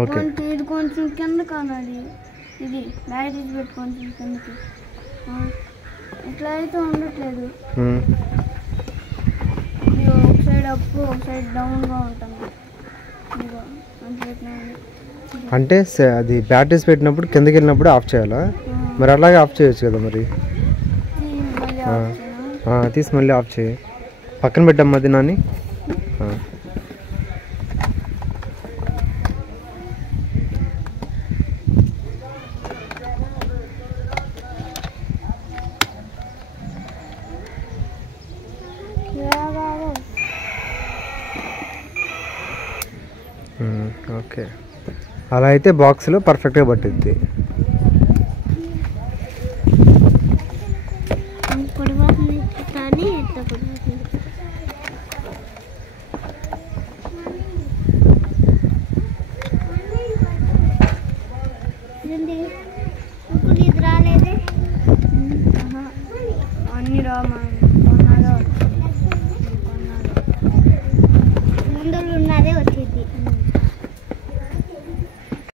okay ఇది కొంచెం కింద కానది ఇది బ్యాటరీస్ పెట్టి కొంచెం కిందకి ఇట్లా అయితే ఉండట్లేదు ఇది ఒక సైడ్ అప్ ఒక సైడ్ డౌన్గా ఉంటుంది అంటే అది బ్యాటరీస్ పెట్టినప్పుడు కిందకి వెళ్ళినప్పుడు ఆఫ్ చేయాలా మరి అలాగే ఆఫ్ చేయొచ్చు కదా మరి తీసి మళ్ళీ ఆఫ్ చేయి పక్కన పెట్టమ్మా అది నాని ఓకే అలా అయితే బాక్స్లో పర్ఫెక్ట్గా పట్టుద్ది అన్ని రా